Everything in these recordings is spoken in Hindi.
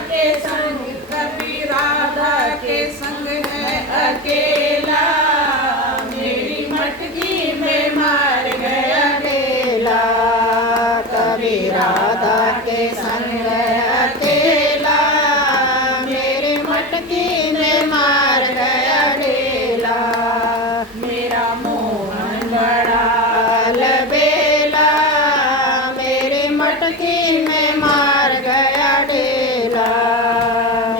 के संग, कभी राधा के संग है अकेला, मेरी मटकी में मार गया ढेला। कभी राधा के संग अकेला, मेरी मटकी में मार गया ढेला। मेरा मोहन बड़ा अलबेला, मेरी मटकी में मार गया ढेला।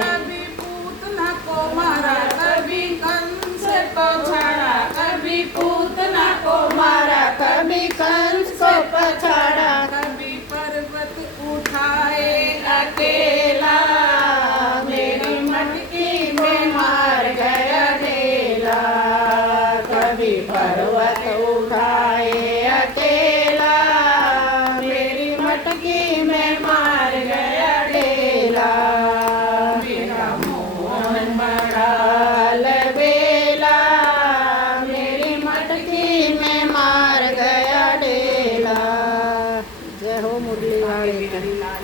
कभी पूतना को मारा, कभी कंस को छाड़ा, कभी पूतना को मारा कभी कंस को पछाड़ा, कभी पर्वत उठाए अकेला, मेरी मटकी में मार गया ढेला। कभी पर्वत उठाए अकेला, मेरी मटकी में मार गया ढेला। मेरा मोहन बड़ा अलबेला, मेरी मटकी